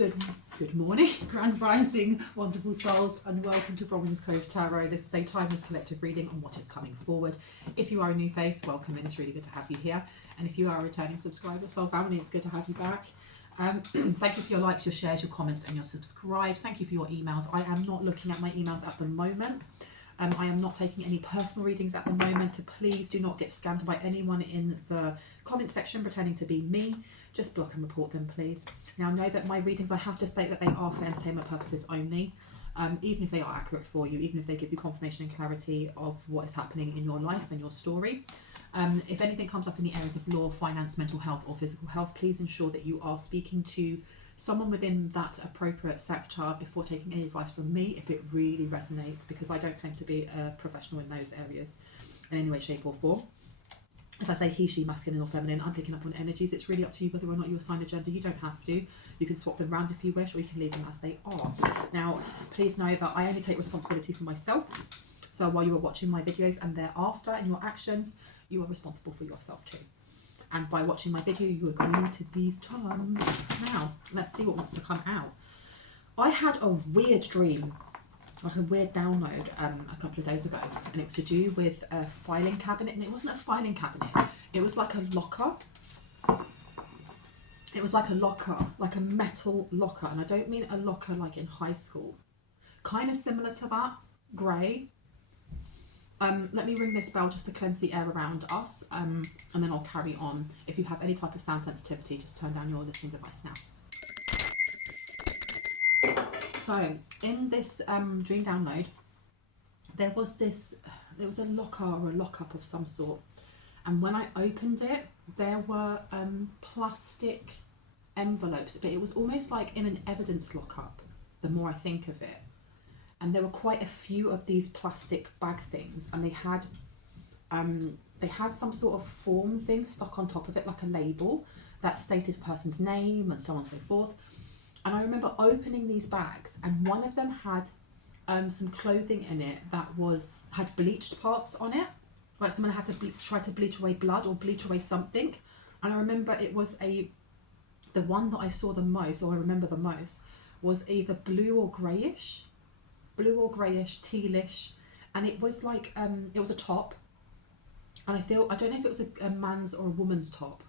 Good morning, Grand Rising, wonderful souls, and welcome to Bronwen's Cove Tarot. This is a timeless collective reading on what is coming forward. If you are a new face, welcome in. It's really good to have you here. And if you are a returning subscriber, soul family, it's good to have you back. Thank you for your likes, your shares, your comments, and your subscribes. Thank you for your emails. I am not looking at my emails at the moment. I am not taking any personal readings at the moment, so please do not get scammed by anyone in the comment section pretending to be me. Just block and report them, please. Now, know that my readings, I have to state that they are for entertainment purposes only, even if they are accurate for you, even if they give you confirmation and clarity of what is happening in your life and your story. If anything comes up in the areas of law, finance, mental health, or physical health, please ensure that you are speaking to someone within that appropriate sector before taking any advice from me if it really resonates, because I don't claim to be a professional in those areas in any way, shape or form. If I say he, she, masculine or feminine, I'm picking up on energies. It's really up to you whether or not you assign a gender. You don't have to. You can swap them around if you wish, or you can leave them as they are. Now, please know that I only take responsibility for myself. So while you are watching my videos and thereafter in your actions, you are responsible for yourself too. And by watching my video, you agree to these terms. Now, let's see what wants to come out. I had a weird dream, like a weird download a couple of days ago, and it was to do with a filing cabinet. And it wasn't a filing cabinet, it was like a locker. It was like a locker, like a metal locker. And I don't mean a locker like in high school. Kind of similar to that, grey. Let me ring this bell just to cleanse the air around us, and then I'll carry on. If you have any type of sound sensitivity, just turn down your listening device now. So, in this dream download, there was a locker or a lockup of some sort, and when I opened it, there were plastic envelopes, but it was almost like in an evidence lockup, the more I think of it. And there were quite a few of these plastic bag things, and they had some sort of form thing stuck on top of it, like a label that stated a person's name and so on and so forth. And I remember opening these bags, and one of them had some clothing in it that had bleached parts on it, like someone had to try to bleach away blood or bleach away something. And I remember it was the one that I saw the most, or I remember the most, was either blue or greyish, tealish, and it was like it was a top, and I don't know if it was a man's or a woman's top,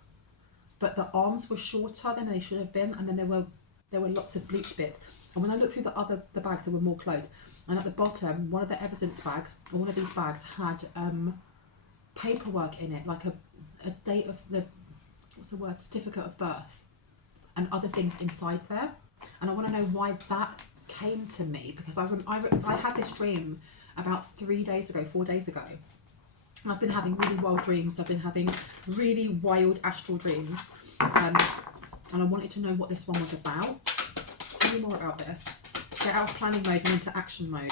but the arms were shorter than they should have been, and then there were lots of bleach bits. And when I looked through the bags, there were more clothes, and at the bottom, one of the evidence bags, or one of these bags, had paperwork in it, like a date of certificate of birth, and other things inside there. And I want to know why that came to me, because I had this dream about 4 days ago. I've been having really wild dreams. I've been having really wild astral dreams, and I wanted to know what this one was about. Tell me more about this. Get out of planning mode and into action mode.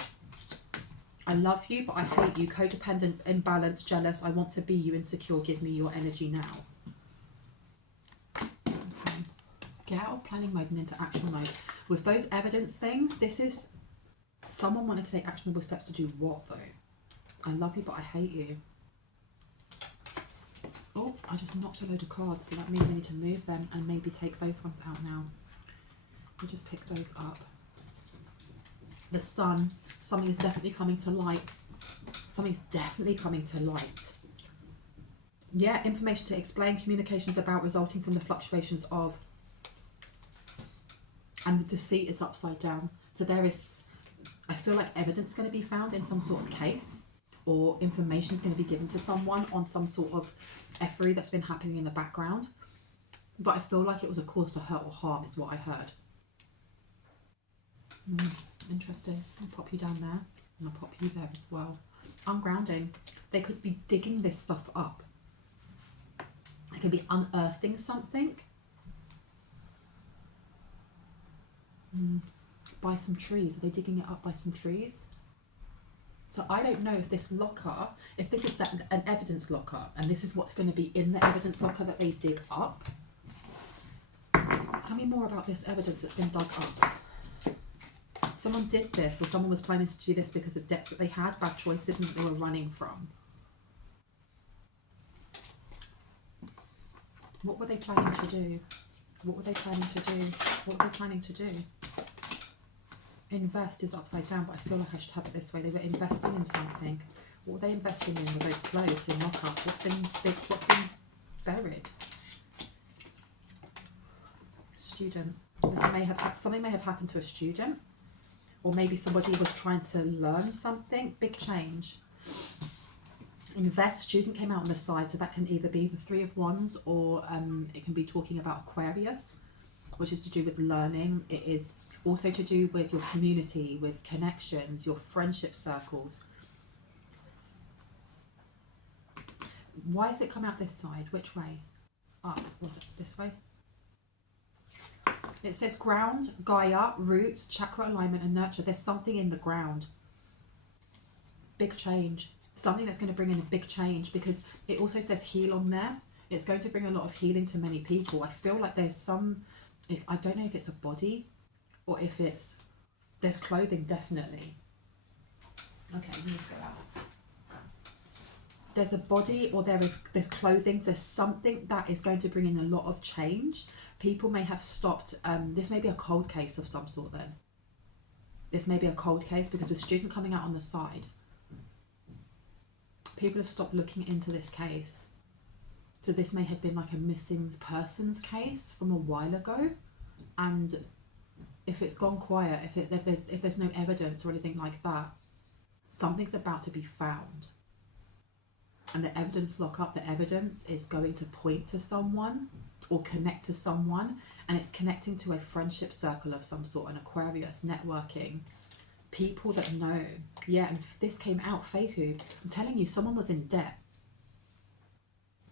I love you, but I hate you. Codependent, imbalanced, jealous. I want to be you. Insecure. Give me your energy now. Okay. Get out of planning mode and into action mode. With those evidence things, this is someone wanting to take actionable steps to do what though? I love you, but I hate you. Oh, I just knocked a load of cards, so that means I need to move them and maybe take those ones out now. We'll just pick those up. The sun, something is definitely coming to light. Something's definitely coming to light. Yeah, information to explain, communications about resulting from the fluctuations of, and the deceit is upside down. So there is, I feel like evidence going to be found in some sort of case, or information is going to be given to someone on some sort of effery that's been happening in the background. But I feel like it was a cause to hurt or harm is what I heard. Interesting. I'll pop you down there, and I'll pop you there as well. Ungrounding. They could be digging this stuff up. They could be unearthing something. By some trees. Are they digging it up by some trees? So I don't know if this locker, if this is an evidence locker, and this is what's going to be in the evidence locker that they dig up. Tell me more about this evidence that's been dug up. Someone did this, or someone was planning to do this because of debts that they had, bad choices, and that they were running from. What were they planning to do? What were they planning to do? What were they planning to do? Invest is upside down, but I feel like I should have it this way. They were investing in something. What were they investing in with those clothes in mock-up? What's been buried? Student. Something may have happened to a student, or maybe somebody was trying to learn something. Big change. Invest. Student came out on the side, so that can either be the Three of Wands, or it can be talking about Aquarius, which is to do with learning. It is also to do with your community, with connections, your friendship circles. Why has it come out this side? Which way? Up. What, this way? It says ground, Gaia, roots, chakra alignment and nurture. There's something in the ground. Big change. Something that's going to bring in a big change, because it also says heal on there. It's going to bring a lot of healing to many people. I feel like there's some, I don't know if it's a body or if there's clothing, definitely. Okay, let me just go out. There's a body, or there's clothing. There's something that is going to bring in a lot of change. People may have stopped. This may be a cold case of some sort then. This may be a cold case, because with student coming out on the side, people have stopped looking into this case. So this may have been like a missing persons case from a while ago. And if it's gone quiet, if there's no evidence or anything like that, something's about to be found. And the evidence lockup, the evidence is going to point to someone or connect to someone, and it's connecting to a friendship circle of some sort, an Aquarius, networking, people that know. Yeah, and this came out, Fehu. I'm telling you, someone was in debt.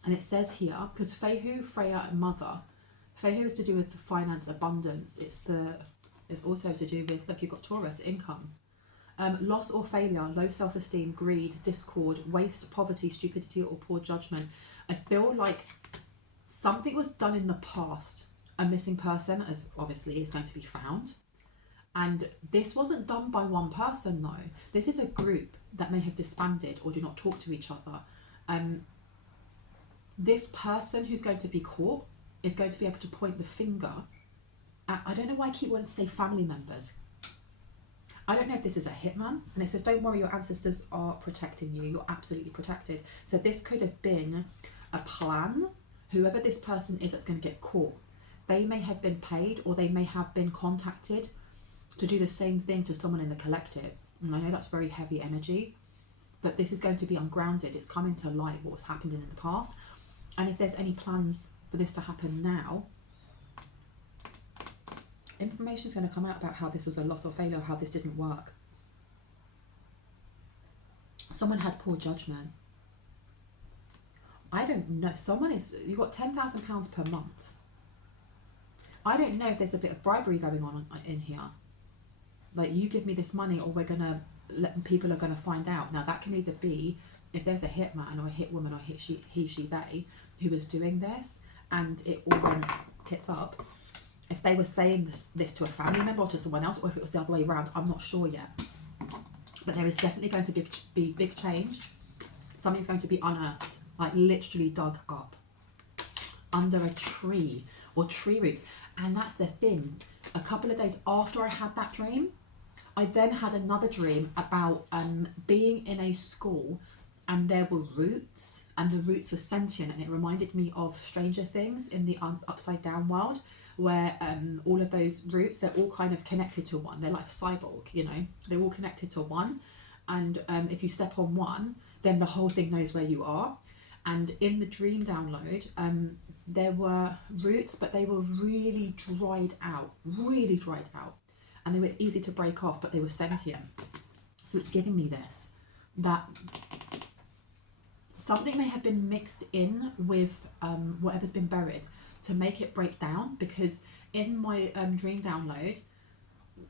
And it says here, because Fehu, Freya and Mother, Fehu is to do with finance, abundance. It's also to do with, look, you've got Taurus, income. Loss or failure, low self-esteem, greed, discord, waste, poverty, stupidity or poor judgment. I feel like something was done in the past. A missing person, as obviously, is going to be found. And this wasn't done by one person though. This is a group that may have disbanded or do not talk to each other. This person who's going to be caught is going to be able to point the finger at, I don't know why I keep wanting to say family members. I don't know if this is a hitman, and it says, don't worry, your ancestors are protecting you. You're absolutely protected. So this could have been a plan. Whoever this person is that's going to get caught, they may have been paid, or they may have been contacted to do the same thing to someone in the collective. And I know that's very heavy energy, but this is going to be ungrounded. It's coming to light what was happened in the past. And if there's any plans for this to happen now, information is going to come out about how this was a loss or failure, how this didn't work. Someone had poor judgment. I don't know. You've got £10,000 per month. I don't know if there's a bit of bribery going on in here. Like, you give me this money, or people are going to find out. Now, that can either be if there's a hitman or a hit woman or he, she, they who is doing this, and it all went tits up. If they were saying this to a family member or to someone else, or if it was the other way around, I'm not sure yet. But there is definitely going to be big change. Something's going to be unearthed, like literally dug up under a tree or tree roots. And that's the thing. A couple of days after I had that dream, I then had another dream about being in a school, and there were roots, and the roots were sentient, and it reminded me of Stranger Things in the upside down world, where all of those roots, they're all kind of connected to one. They're like cyborg, you know, they're all connected to one. And if you step on one, then the whole thing knows where you are. And in the dream download, there were roots, but they were really dried out. And they were easy to break off, but they were sentient. So it's giving me this, that something may have been mixed in with whatever's been buried to make it break down. Because in my dream download,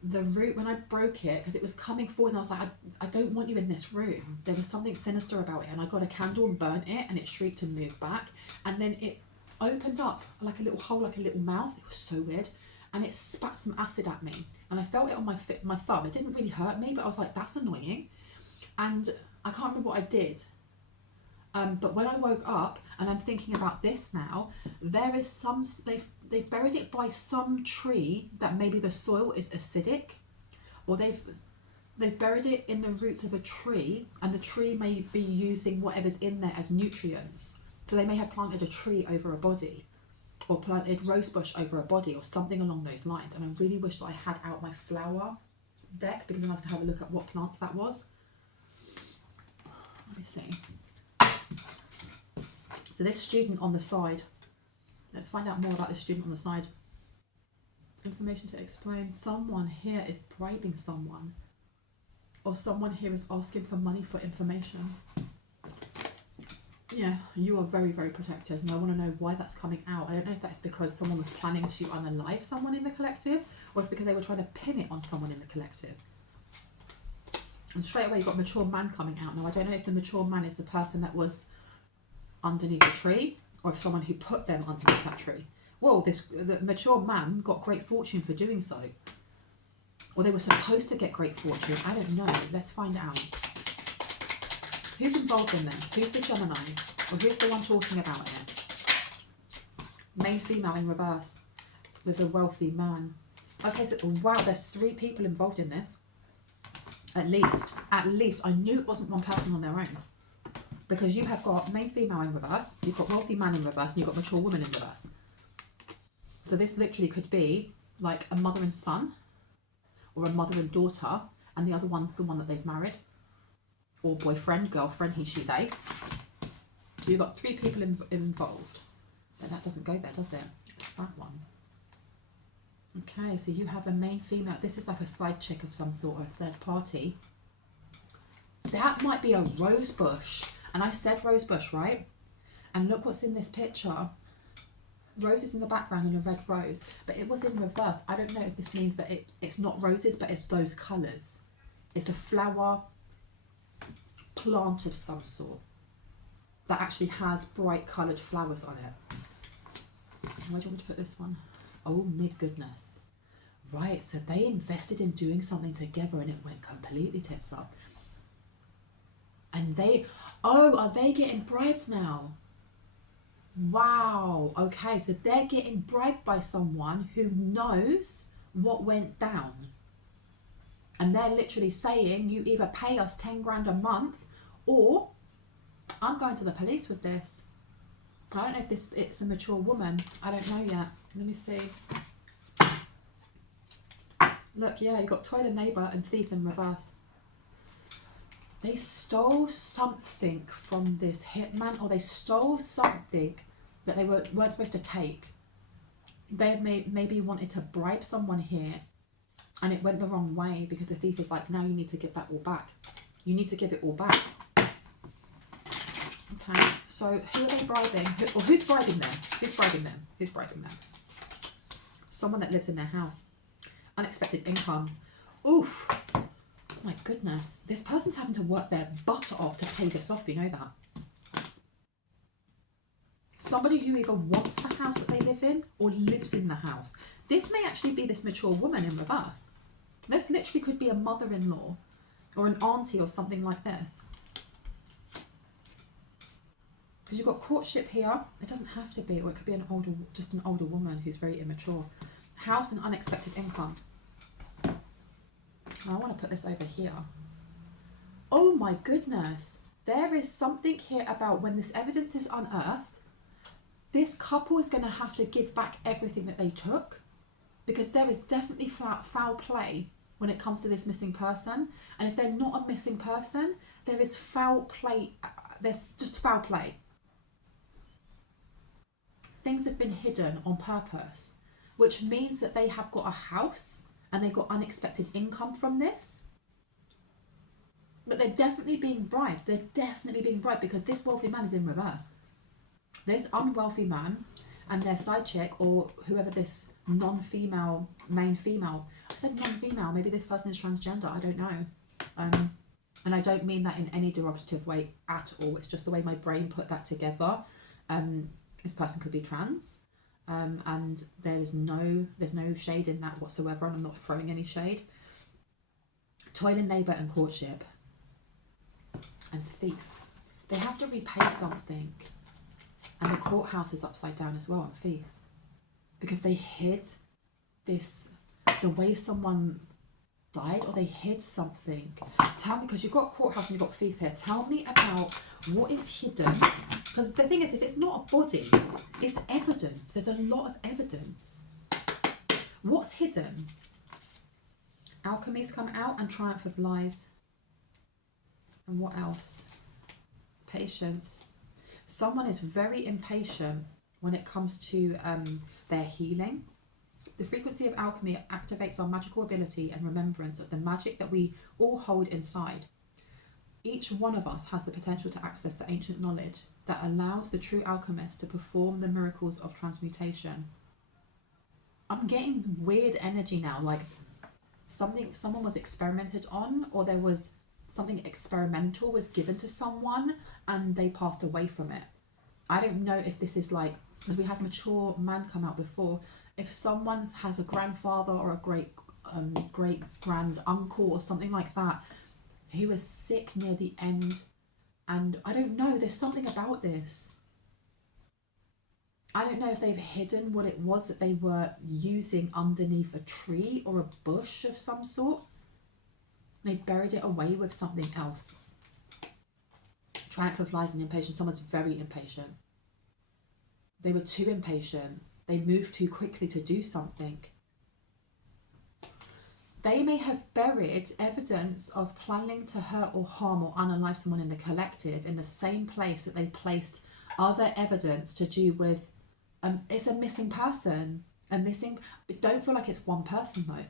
the root, when I broke it, because it was coming forward, and I was like, I don't want you in this room. There was something sinister about it, and I got a candle and burnt it, and it shrieked and moved back, and then it opened up like a little hole, like a little mouth. It was so weird, and it spat some acid at me, and I felt it on my thumb. It didn't really hurt me, but I was like, that's annoying. And I can't remember what I did. But when I woke up and I'm thinking about this now, there is they've buried it by some tree that maybe the soil is acidic, or they've buried it in the roots of a tree, and the tree may be using whatever's in there as nutrients. So they may have planted a tree over a body, or planted rosebush over a body, or something along those lines. And I really wish that I had out my flower deck, because then I could have a look at what plants that was. Let me see. So this student on the side, let's find out more about this student on the side. Information to explain. Someone here is bribing someone, or someone here is asking for money for information. Yeah, you are very, very protected, and I want to know why that's coming out. I don't know if that's because someone was planning to unalive someone in the collective, or if because they were trying to pin it on someone in the collective. And straight away you've got mature man coming out. Now I don't know if the mature man is the person that was underneath the tree, or if someone who put them underneath that tree. Well, the mature man got great fortune for doing so. Or they were supposed to get great fortune. I don't know. Let's find out. Who's involved in this? Who's the Gemini? Or who's the one talking about it? Main female in reverse with a wealthy man. Okay, so wow, there's 3 people involved in this. At least. I knew it wasn't one person on their own. Because you have got main female in reverse, you've got wealthy man in reverse, and you've got mature woman in reverse. So this literally could be like a mother and son, or a mother and daughter, and the other one's the one that they've married, or boyfriend, girlfriend, he, she, they. So you've got 3 people involved. But that doesn't go there, does it? It's that one. Okay, so you have a main female. This is like a side chick of some sort, or a third party. That might be a rose bush. And I said rose bush, right? And look what's in this picture. Roses in the background and a red rose. But it was in reverse. I don't know if this means that it's not roses, but it's those colours. It's a flower plant of some sort that actually has bright coloured flowers on it. Where do you want me to put this one? Oh my goodness. Right, so they invested in doing something together and it went completely tits up. And are they getting bribed now? Wow, okay, so they're getting bribed by someone who knows what went down. And they're literally saying, you either pay us 10 grand a month, or I'm going to the police with this. I don't know if it's a mature woman. I don't know yet. Let me see. Look, yeah, you've got toilet neighbour and thief in reverse. They stole something from this hitman, or they stole something that they weren't supposed to take. They maybe wanted to bribe someone here, and it went the wrong way, because the thief is like, now you need to give that all back. You need to give it all back. Okay, so who are they bribing? Who's bribing them? Who's bribing them? Who's bribing them? Someone that lives in their house. Unexpected income. Oof. Oh my goodness. This person's having to work their butt off to pay this off, you know that? Somebody who either wants the house that they live in or lives in the house. This may actually be this mature woman in reverse. This literally could be a mother-in-law or an auntie or something like this. Because you've got courtship here. It doesn't have to be, or it could be just an older woman who's very immature. House and unexpected income. I want to put this over here. Oh my goodness. There is something here about when this evidence is unearthed, this couple is going to have to give back everything that they took, because there is definitely foul play when it comes to this missing person. And if they're not a missing person, there is foul play. There's just foul play. Things have been hidden on purpose, which means that they have got a house and they got unexpected income from this. But they're definitely being bribed. They're definitely being bribed, because this wealthy man is in reverse. This unwealthy man and their side chick, or whoever this non-female, main female. I said non-female, maybe this person is transgender, I don't know. And I don't mean that in any derogative way at all. It's just the way my brain put that together. This person could be trans. And there's no shade in that whatsoever, and I'm not throwing any shade. Toilet neighbour and courtship. And thief. They have to repay something. And the courthouse is upside down as well, and thief. because they hid this, the way someone died, or they hid something. Tell me, because you've got courthouse and you've got thief here. Tell me about what is hidden. Because the thing is, if it's not a body, it's evidence. There's a lot of evidence. What's hidden? Alchemy's come out, and triumph of lies. And what else? Patience. Someone is very impatient when it comes to their healing. The frequency of alchemy activates our magical ability and remembrance of the magic that we all hold inside. Each one of us has the potential to access the ancient knowledge that allows the true alchemist to perform the miracles of transmutation. I'm getting weird energy now, like someone was experimented on, or there was something experimental was given to someone and they passed away from it. I don't know if this is like, because we had mature man come out before, if someone has a grandfather or a great grand uncle or something like that, he was sick near the end, and I don't know, there's something about this. I don't know if they've hidden what it was that they were using underneath a tree or a bush of some sort. They buried it away with something else. Triumph of lies and impatience. Someone's very impatient. They were too impatient. They moved too quickly to do something. They may have buried evidence of planning to hurt or harm or unalive someone in the collective in the same place that they placed other evidence to do with it's a missing person. Don't feel like it's one person though.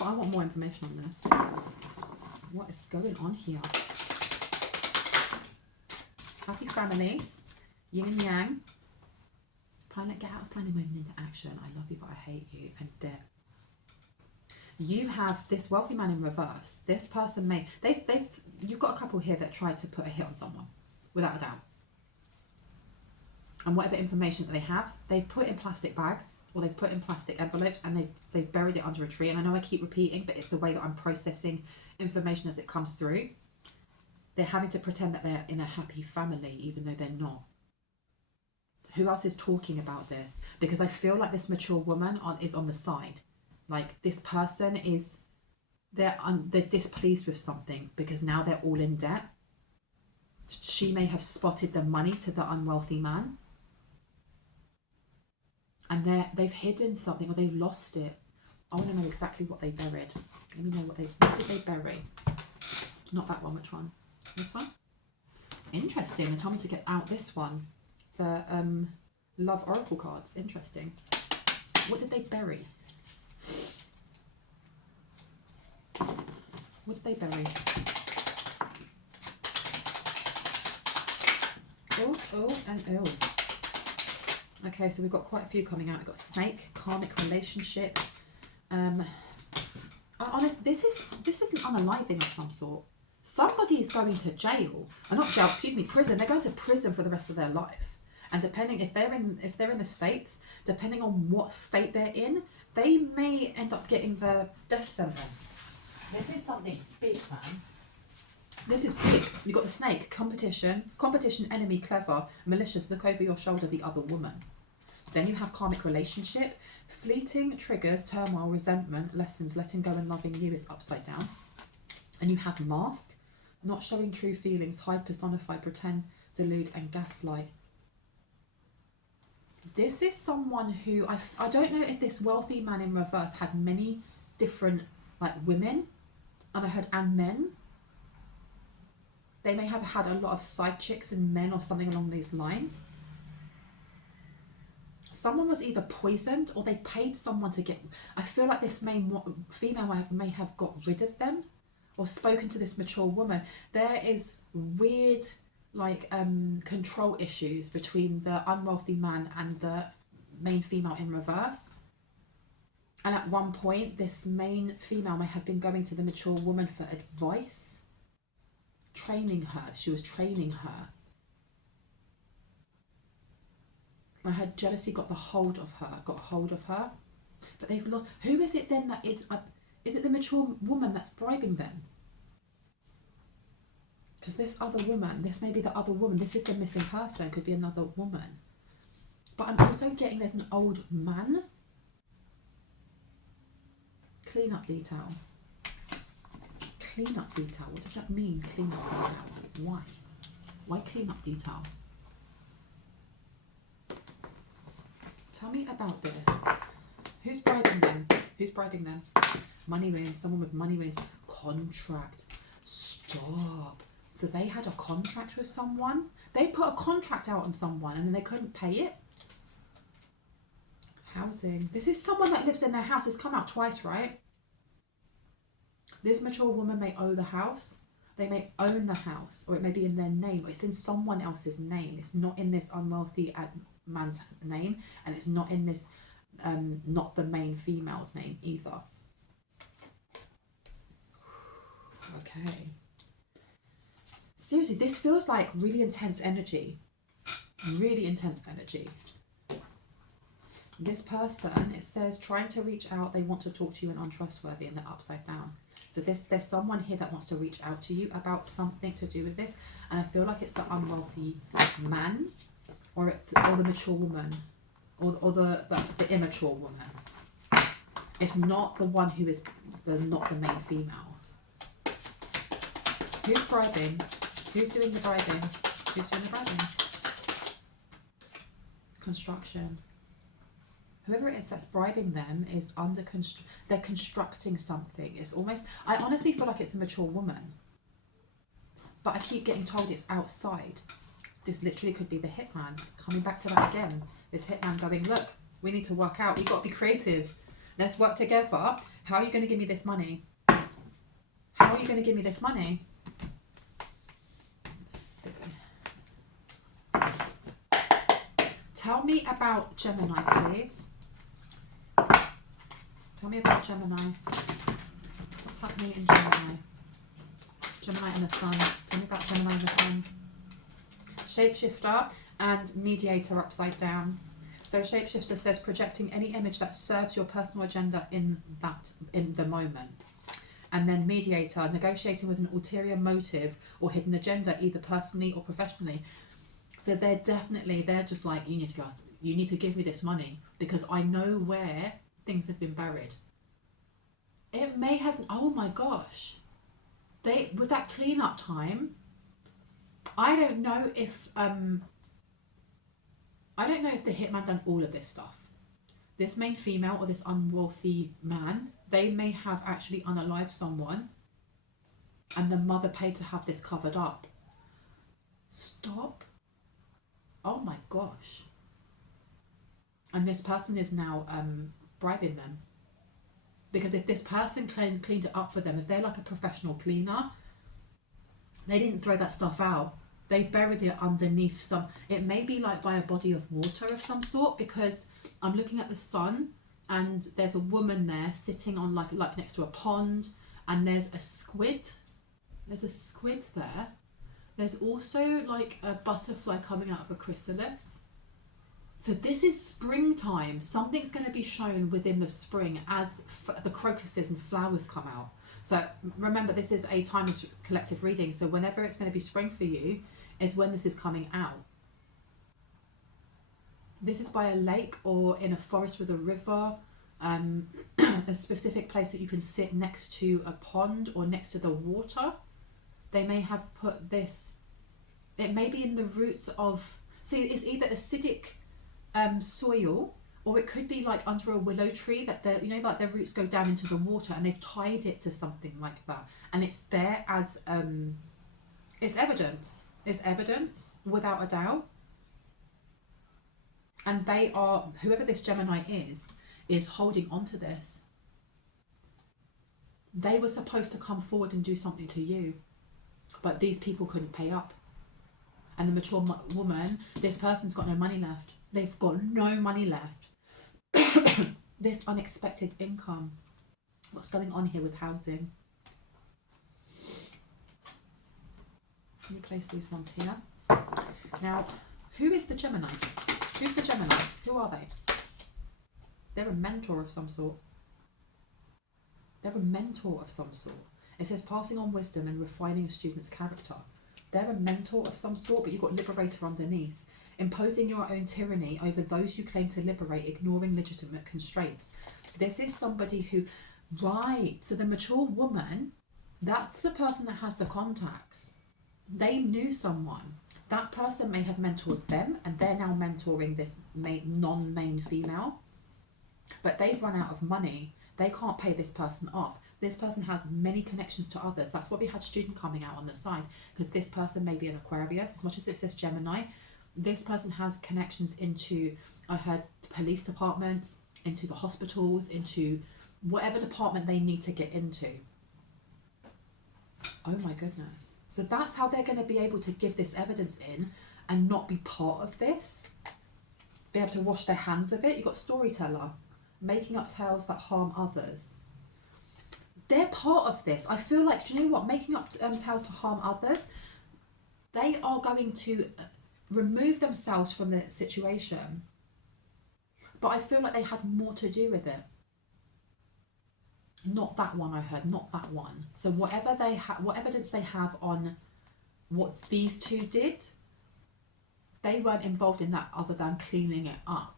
I want more information on this. What is going on here? Happy families, yin and yang. Get out of planning, moving into action. I love you, but I hate you. And debt. You have this wealthy man in reverse. This person you've got a couple here that tried to put a hit on someone, without a doubt. And whatever information that they have, they've put in plastic bags, or they've put in plastic envelopes, and they've buried it under a tree. And I know I keep repeating, but it's the way that I'm processing information as it comes through. They're having to pretend that they're in a happy family, even though they're not. Who else is talking about this? Because I feel like this mature woman is on the side. Like, this person is, they're displeased with something because now they're all in debt. She may have spotted the money to the unwealthy man, and they've hidden something, or they've lost it. I want to know exactly what they buried. Let me know what did they bury? Not that one. Which one? This one? Interesting. They told me to get out this one. The Love Oracle cards. Interesting. What did they bury? What did they bury? Oh, and oh. Okay, so we've got quite a few coming out. We've got snake, karmic relationship. Honest, this is an unaliving of some sort. Somebody is going to jail. Not jail, excuse me, prison. They're going to prison for the rest of their life. And depending if they're in the States, depending on what state they're in, they may end up getting the death sentence. This is something big, man. This is big. You've got the snake, competition, enemy, clever, malicious, look over your shoulder, the other woman. Then you have karmic relationship, fleeting triggers, turmoil, resentment, lessons, letting go and loving you is upside down. And you have mask, not showing true feelings, hide, personify, pretend, delude, and gaslight. This is someone who, I don't know if this wealthy man in reverse had many different women, and I heard and men. They may have had a lot of side chicks and men or something along these lines. Someone was either poisoned or they paid someone to get, I feel like this female may have got rid of them or spoken to this mature woman. There is weird control issues between the unwealthy man and the main female in reverse. And at one point, this main female may have been going to the mature woman for advice, training her. She was training her. I heard jealousy got hold of her. But they've lost. Who is it then that is it the mature woman that's bribing them? Because this other woman, this may be the other woman, this is the missing person, could be another woman. But I'm also getting there's an old man. Cleanup detail. Cleanup detail. What does that mean, cleanup detail? Why? Why cleanup detail? Tell me about this. Who's bribing them? Who's bribing them? Money wounds. Someone with money wounds. Contract. Stop. So they had a contract with someone. They put a contract out on someone and then they couldn't pay it. Housing. This is someone that lives in their house. It's come out twice, right? This mature woman may own the house. They may own the house, or it may be in their name, or it's in someone else's name. It's not in this unwealthy man's name, and it's not in this, not the main female's name either. Okay. Seriously, this feels like really intense energy. Really intense energy. This person, it says, trying to reach out, they want to talk to you and untrustworthy, and they're upside down. So there's someone here that wants to reach out to you about something to do with this, and I feel like it's the unwealthy man, or the mature woman, or the immature woman. It's not the one who is not the main female. Who's bribing? Who's doing the bribing? Who's doing the bribing? Construction. Whoever it is that's bribing them is they're constructing something. It's almost, I honestly feel like it's a mature woman. But I keep getting told it's outside. This literally could be the hitman. Coming back to that again. This hitman going, look, we need to work out. We've got to be creative. Let's work together. How are you going to give me this money? How are you going to give me this money? Let's see. Tell me about Gemini, please. Tell me about Gemini. What's happening in Gemini? Gemini and the Sun. Tell me about Gemini and the Sun. Shapeshifter and mediator upside down. So shapeshifter says projecting any image that serves your personal agenda in the moment. And then mediator, negotiating with an ulterior motive or hidden agenda, either personally or professionally. So they're just like, you need to give me this money because I know where things have been buried. It may have, oh my gosh. With that cleanup time, I don't know if the hitman done all of this stuff. This main female or this unwealthy man, they may have actually unalived someone and the mother paid to have this covered up. Stop. Oh my gosh. And this person is now bribing them. Because if this person cleaned it up for them, if they're like a professional cleaner, they didn't throw that stuff out. They buried it underneath it may be like by a body of water of some sort, because I'm looking at the sun and there's a woman there sitting on like next to a pond, and there's a squid. There's a squid there. There's also like a butterfly coming out of a chrysalis. So this is springtime. Something's going to be shown within the spring as the crocuses and flowers come out. So remember, this is a timeless collective reading. So whenever it's going to be spring for you is when this is coming out. This is by a lake or in a forest with a river, a specific place that you can sit next to a pond or next to the water. They may have put this, it may be in the roots of, see, it's either acidic soil, or it could be like under a willow tree that like their roots go down into the water and they've tied it to something like that, and it's there as it's evidence without a doubt. And they are, whoever this Gemini is holding on to this. They were supposed to come forward and do something to you, but these people couldn't pay up. And the mature woman, this person's got no money left. They've got no money left. This unexpected income. What's going on here with housing? Let me place these ones here. Now, who is the Gemini? Who's the Gemini? Who are they? They're a mentor of some sort. They're a mentor of some sort. It says passing on wisdom and refining a student's character. They're a mentor of some sort, but you've got liberator underneath. Imposing your own tyranny over those you claim to liberate, ignoring legitimate constraints. This is somebody who, right, so the mature woman, that's the person that has the contacts. They knew someone. That person may have mentored them, and they're now mentoring this non-main female. But they've run out of money. They can't pay this person off. This person has many connections to others. That's what we had student coming out on the side, because this person may be an Aquarius, as much as it says Gemini. This person has connections into, I heard, police departments, into the hospitals, into whatever department they need to get into. Oh my goodness. So that's how they're going to be able to give this evidence in and not be part of this. They have to wash their hands of it. You've got storyteller, making up tales that harm others. They're part of this. I feel like, do you know what? Making up tales to harm others, they are going to remove themselves from the situation. But I feel like they had more to do with it. Not that one, I heard, not that one. So whatever they have, what evidence they have on what these two did, they weren't involved in that other than cleaning it up.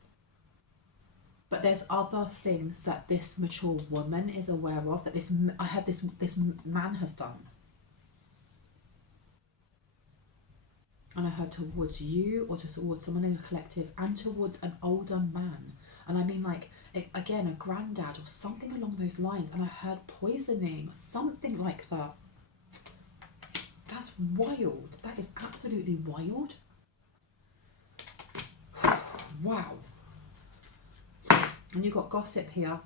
But there's other things that this mature woman is aware of, that this man has done. And I heard towards you, or towards someone in the collective, and towards an older man. And I mean, like, again, a granddad or something along those lines. And I heard poisoning, something like that. That's wild. That is absolutely wild. Wow. And you've got gossip here.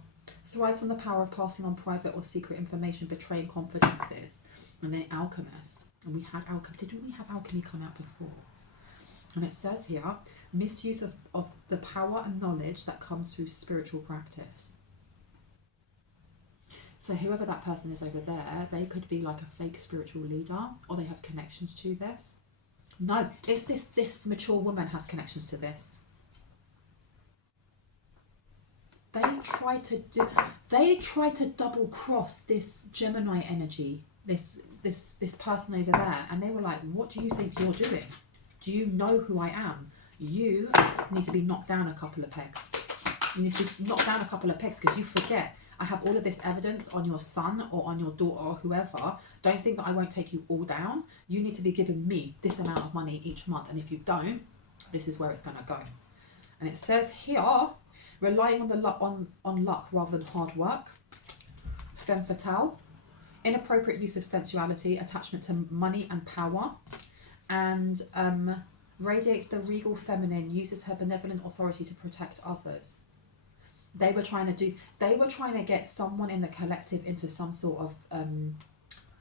Thrives on the power of passing on private or secret information, betraying confidences. And then alchemist. And we had alchemy. Didn't we have alchemy come out before? And it says here, misuse of the power and knowledge that comes through spiritual practice. So whoever that person is over there, they could be like a fake spiritual leader, or they have connections to this. No, it's this mature woman has connections to this. They try to double cross this Gemini energy, this person over there, and they were like, what do you think you're doing? Do you know who I am? You need to be knocked down a couple of pegs. You need to be knocked down a couple of pegs, because you forget, I have all of this evidence on your son or on your daughter or whoever. Don't think that I won't take you all down. You need to be giving me this amount of money each month, and if you don't, this is where it's going to go. And it says here, relying on the on luck rather than hard work. Femme fatale. Inappropriate use of sensuality, attachment to money and power, and radiates the regal feminine, uses her benevolent authority to protect others. They were trying to get someone in the collective into some sort of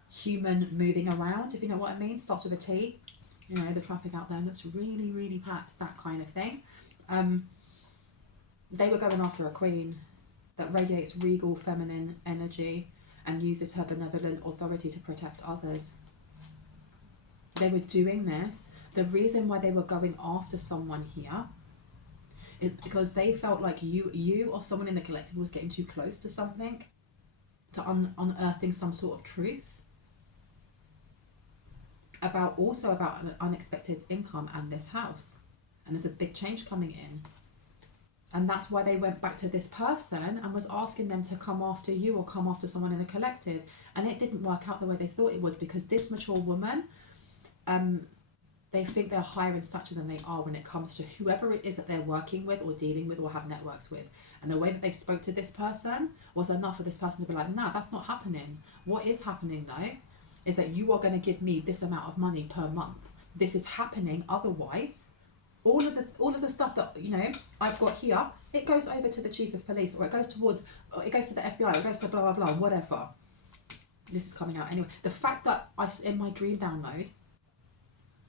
human moving around, if you know what I mean. Starts with a T. You know, the traffic out there looks really, really packed, that kind of thing. They were going after a queen that radiates regal feminine energy and uses her benevolent authority to protect others. They were doing this. The reason why they were going after someone here is because they felt like you or someone in the collective was getting too close to something, to unearthing some sort of truth about an unexpected income and this house. And there's a big change coming in. And that's why they went back to this person and was asking them to come after you or come after someone in the collective. And it didn't work out the way they thought it would, because this mature woman, they think they're higher in stature than they are when it comes to whoever it is that they're working with or dealing with or have networks with. And the way that they spoke to this person was enough for this person to be like, nah, that's not happening. What is happening though is that you are going to give me this amount of money per month. This is happening, otherwise all of the stuff that, you know, I've got here, it goes over to the chief of police, or it goes to the FBI, or it goes to blah, blah, blah, whatever. This is coming out anyway. The fact that in my dream download,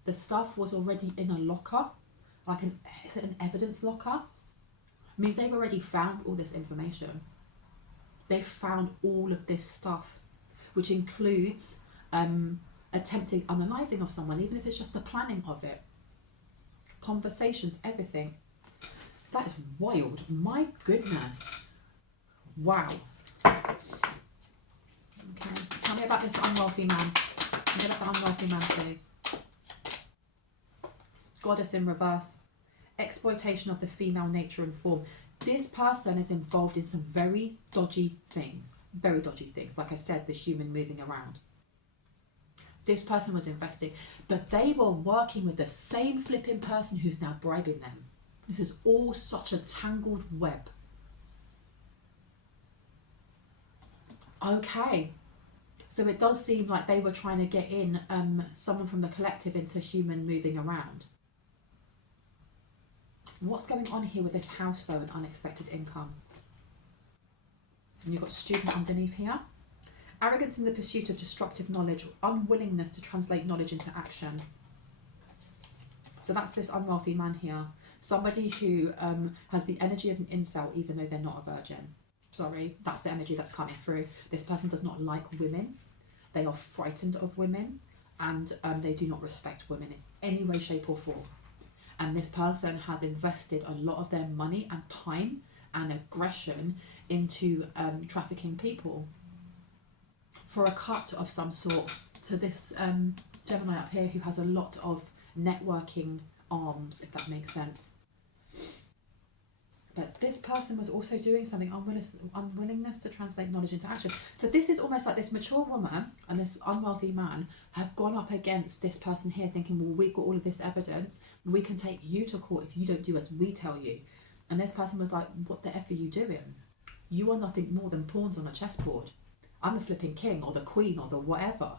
the stuff was already in a locker, is it an evidence locker? Means they've already found all this information. They've found all of this stuff, which includes attempting unaliving of someone, even if it's just the planning of it. Conversations, everything. That is wild. My goodness. Wow. Okay. Tell me about this unwealthy man. Tell me about the unwealthy man, please. Goddess in reverse. Exploitation of the female nature and form. This person is involved in some very dodgy things. Very dodgy things. Like I said, the human moving around. This person was investing, but they were working with the same flipping person who's now bribing them. This is all such a tangled web. Okay. So it does seem like they were trying to get in someone from the collective into human moving around. What's going on here with this house though and unexpected income? And you've got student underneath here. Arrogance in the pursuit of destructive knowledge, unwillingness to translate knowledge into action. So that's this unwealthy man here. Somebody who has the energy of an incel even though they're not a virgin. Sorry, that's the energy that's coming through. This person does not like women. They are frightened of women, and they do not respect women in any way, shape or form. And this person has invested a lot of their money and time and aggression into trafficking people for a cut of some sort to this Gemini up here who has a lot of networking arms, if that makes sense. But this person was also doing something, unwillingness to translate knowledge into action. So this is almost like this mature woman and this unwealthy man have gone up against this person here thinking, well, we've got all of this evidence. We can take you to court if you don't do as we tell you. And this person was like, what the F are you doing? You are nothing more than pawns on a chessboard. I'm the flipping king or the queen or the whatever.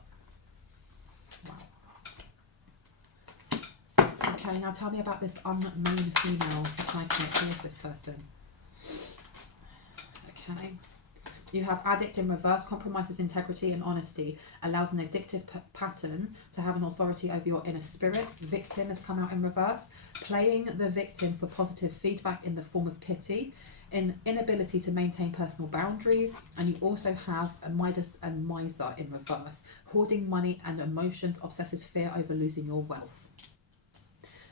Wow. Okay, now tell me about this unknown female so I can experience this person. Okay. You have addict in reverse, compromises integrity and honesty, allows an addictive pattern to have an authority over your inner spirit. Victim has come out in reverse, playing the victim for positive feedback in the form of pity, an inability to maintain personal boundaries, and you also have a Midas and miser in reverse, hoarding money and emotions, obsessive fear over losing your wealth.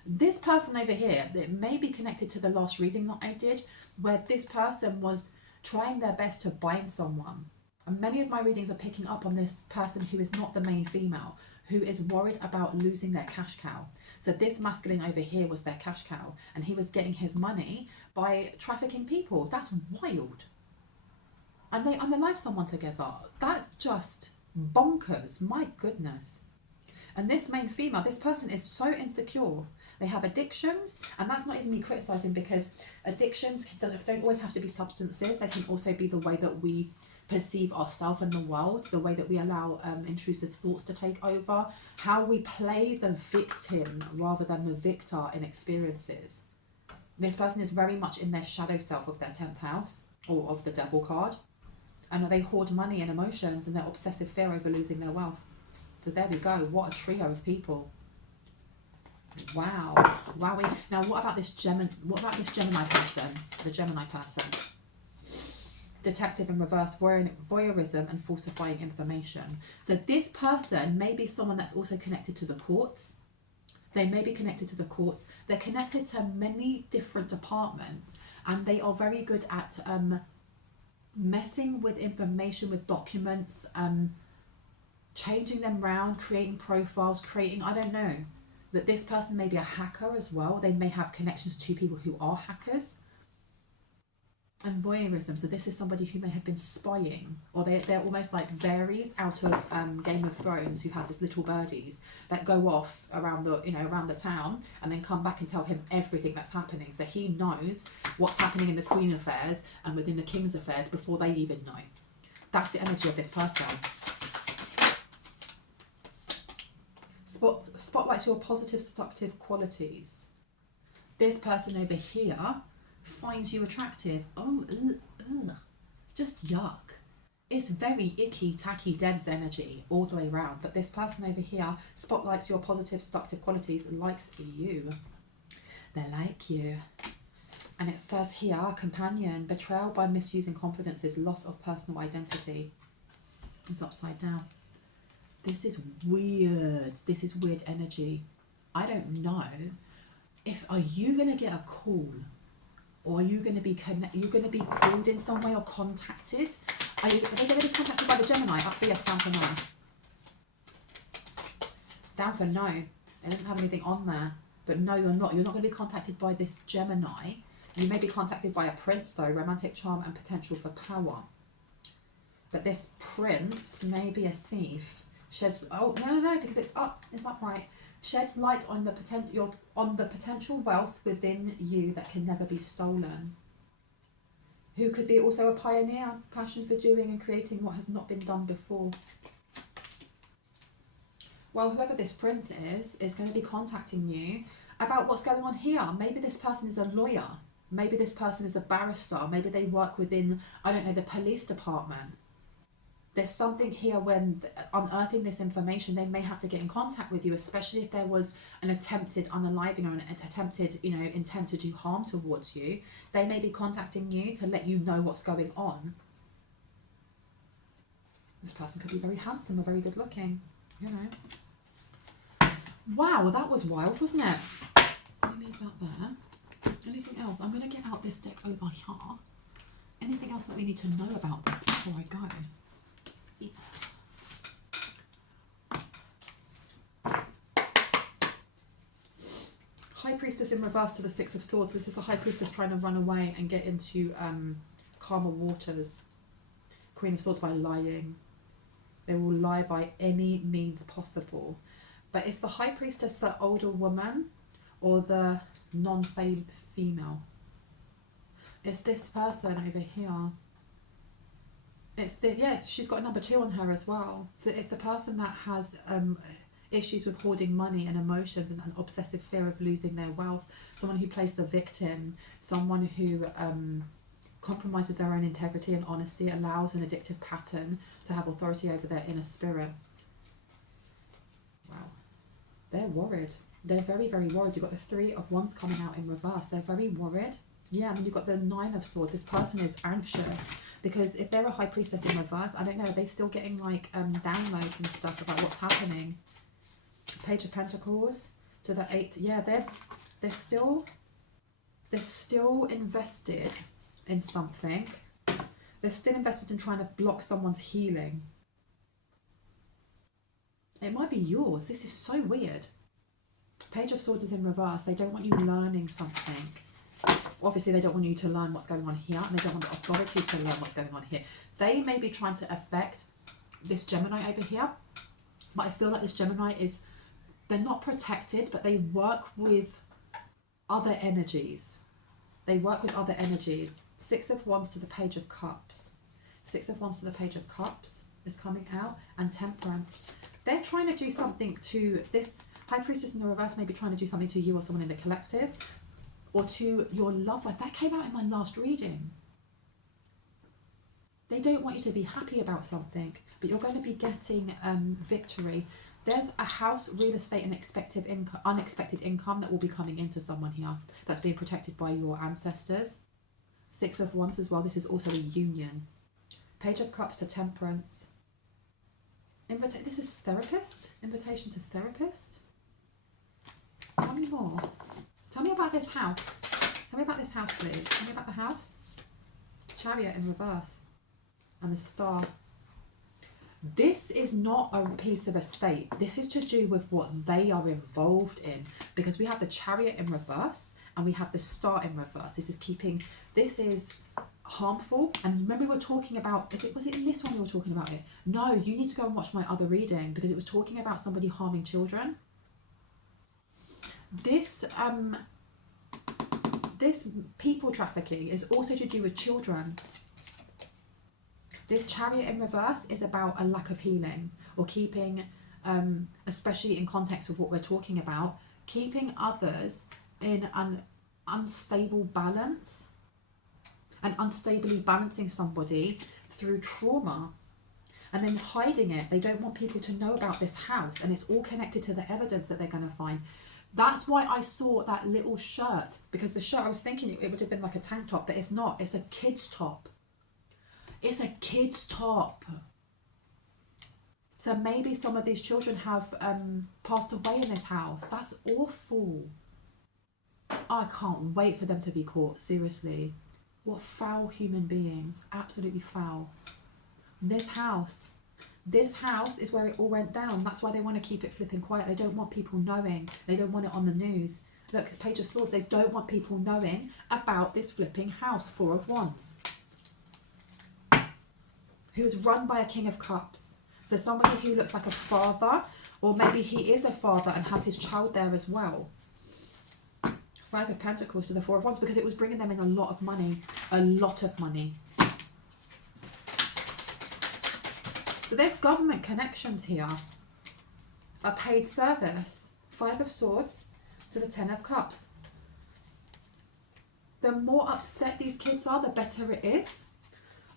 This person over here, it may be connected to the last reading that I did, where this person was trying their best to bind someone. And many of my readings are picking up on this person who is not the main female, who is worried about losing their cash cow. So this masculine over here was their cash cow, and he was getting his money by trafficking people. That's wild. And they unalive someone together. That's just bonkers. My goodness. And this main female, this person is so insecure. They have addictions, and that's not even me criticizing, because addictions don't always have to be substances. They can also be the way that we perceive ourselves and the world, the way that we allow intrusive thoughts to take over, how we play the victim rather than the victor in experiences. This person is very much in their shadow self of their 10th house, or of the devil card, and they hoard money and emotions and their obsessive fear over losing their wealth. So there we go. What a trio of people. Wow. Wowie. Now what about this Gemini person? The Gemini person. Detective in reverse, voyeurism and falsifying information. So this person may be someone that's also connected to the courts. They may be connected to the courts. They're connected to many different departments, and they are very good at messing with information, with documents, changing them around, creating profiles, I don't know. That this person may be a hacker as well. They may have connections to people who are hackers. And voyeurism, so this is somebody who may have been spying, or they're almost like Varys out of Game of Thrones, who has his little birdies that go off around the town and then come back and tell him everything that's happening. So he knows what's happening in the Queen affairs and within the King's affairs before they even know. That's the energy of this person. Spotlights your positive, seductive qualities. This person over here finds you attractive. Oh, ugh. Just yuck. It's very icky, tacky, dense energy all the way around. But this person over here spotlights your positive, seductive qualities and likes you. They like you. And it says here, companion, betrayal by misusing confidences, loss of personal identity. It's upside down. This is weird. This is weird energy. I don't know. Are you going to get a call? Or are you going to be called in some way or contacted? Are they going to be contacted by the Gemini? Up for yes, down for no. Down for no. It doesn't have anything on there. But no, you're not. You're not going to be contacted by this Gemini. You may be contacted by a prince, though. Romantic charm and potential for power. But this prince may be a thief. Sheds... Oh, no, because it's up. It's upright. Sheds light on the potential wealth within you that can never be stolen. Who could be also a pioneer. Passion for doing and creating what has not been done before. Well, whoever this prince is going to be contacting you about what's going on here. Maybe this person is a lawyer. Maybe this person is a barrister. Maybe they work within, I don't know, the police department. There's something here when unearthing this information, they may have to get in contact with you, especially if there was an attempted unaliving or an attempted, intent to do harm towards you. They may be contacting you to let you know what's going on. This person could be very handsome or very good looking, Wow, that was wild, wasn't it? Let me leave that there. Anything else? I'm going to get out this deck over here. Anything else that we need to know about this before I go? High Priestess in reverse to the Six of Swords. This is a High Priestess trying to run away and get into calmer waters. Queen of Swords by lying. They will lie by any means possible. But it's the High Priestess, the older woman, or the non-female. It's this person over here. It's the, yes, she's got a number 2 on her as well. So it's the person that has issues with hoarding money and emotions and an obsessive fear of losing their wealth. Someone who plays the victim. Someone who compromises their own integrity and honesty, allows an addictive pattern to have authority over their inner spirit. Wow. They're worried. They're very, very worried. You've got the 3 of Wands coming out in reverse. They're very worried. Yeah, and then you've got the 9 of Swords. This person is anxious because if they're a High Priestess in reverse, I don't know, are they still getting like downloads and stuff about what's happening? Page of Pentacles to the 8. Yeah, they're still invested in something. They're still invested in trying to block someone's healing. It might be yours. This is so weird. Page of Swords is in reverse. They don't want you learning something. Obviously, they don't want you to learn what's going on here, and they don't want the authorities to learn what's going on here. They may be trying to affect this Gemini over here, but I feel like this Gemini is, they're not protected, but they work with other energies. They work with other energies. 6 of Wands to the Page of Cups. 6 of Wands to the Page of Cups is coming out, and Temperance. They're trying to do something to this High Priestess in the reverse, maybe trying to do something to you or someone in the collective, or to your loved one. That came out in my last reading. They don't want you to be happy about something, but you're going to be getting victory. There's a house, real estate, and unexpected income that will be coming into someone here that's being protected by your ancestors. 6 of Wands as well. This is also a union. Page of Cups to Temperance. This is therapist. Invitation to therapist. Tell me more. Tell me about this house. Tell me about this house, please. Tell me about the house. Chariot in reverse. And the Star. This is not a piece of estate. This is to do with what they are involved in. Because we have the Chariot in reverse and we have the Star in reverse. This is harmful. And remember we were talking about, was it in this one we were talking about it? No, you need to go and watch my other reading because it was talking about somebody harming children. This people trafficking is also to do with children. This Chariot in reverse is about a lack of healing, or keeping, especially in context of what we're talking about, keeping others in an unstable balance and unstably balancing somebody through trauma and then hiding it. They don't want people to know about this house, and it's all connected to the evidence that they're going to find. That's why I saw that little shirt, because the shirt, I was thinking it would have been like a tank top, but it's not. It's a kid's top. It's a kid's top. So maybe some of these children have passed away in this house. That's awful. I can't wait for them to be caught, seriously. What foul human beings. Absolutely foul. This house is where it all went down. That's why they want to keep it flipping quiet. They don't want people knowing. They don't want it on the news. Look, Page of Swords. They don't want people knowing about this flipping house. Four of Wands. Who is run by a King of Cups. So somebody who looks like a father, or maybe he is a father and has his child there as well. Five of Pentacles to the Four of Wands, because it was bringing them in a lot of money. A lot of money. So there's government connections here. A paid service. Five of Swords to the Ten of Cups. The more upset these kids are, the better it is.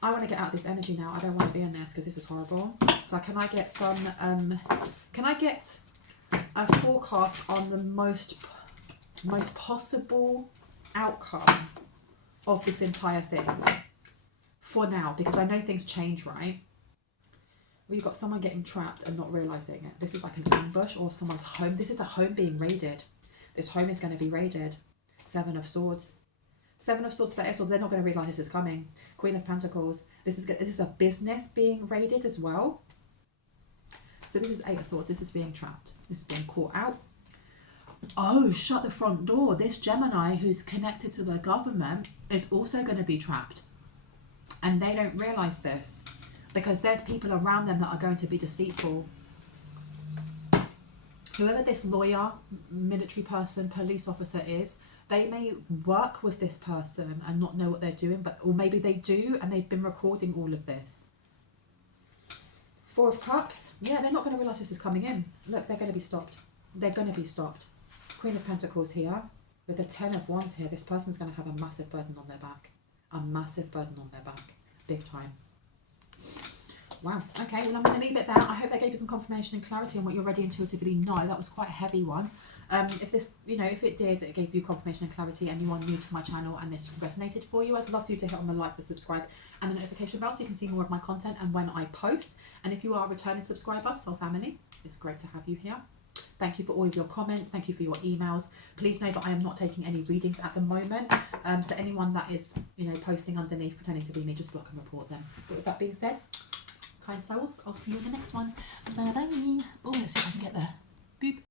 I want to get out of this energy now. I don't want to be in this because this is horrible. So can I get some, can I get a forecast on the most possible outcome of this entire thing for now? Because I know things change, right? Well, you've got someone getting trapped and not realising it. This is like an ambush, or someone's home. This is a home being raided. This home is going to be raided. Seven of Swords. Seven of Swords to the Ace of Swords. They're not going to realise this is coming. Queen of Pentacles. This is a business being raided as well. So this is Eight of Swords. This is being trapped. This is being caught out. Oh, shut the front door. This Gemini who's connected to the government is also going to be trapped. And they don't realise this, because there's people around them that are going to be deceitful. Whoever this lawyer, military person, police officer is, they may work with this person and not know what they're doing, or maybe they do and they've been recording all of this. Four of Cups. Yeah, they're not going to realise this is coming in. Look, they're going to be stopped. They're going to be stopped. Queen of Pentacles here. With the Ten of Wands here, this person's going to have a massive burden on their back. A massive burden on their back. Big time. Wow. Okay, well, I'm going to leave it there. I hope that gave you some confirmation and clarity on what you already intuitively know. That was quite a heavy one. If this, if it did, it gave you confirmation and clarity and you are new to my channel and this resonated for you, I'd love for you to hit on the like, the subscribe and the notification bell so you can see more of my content and when I post. And if you are a returning subscriber, soul family, it's great to have you here. Thank you for all of your comments. Thank you for your emails. Please know that I am not taking any readings at the moment. So anyone that is, posting underneath pretending to be me, just block and report them. But with that being said, kind souls, I'll see you in the next one. Bye bye. Oh, let's see if I can get there. Boop.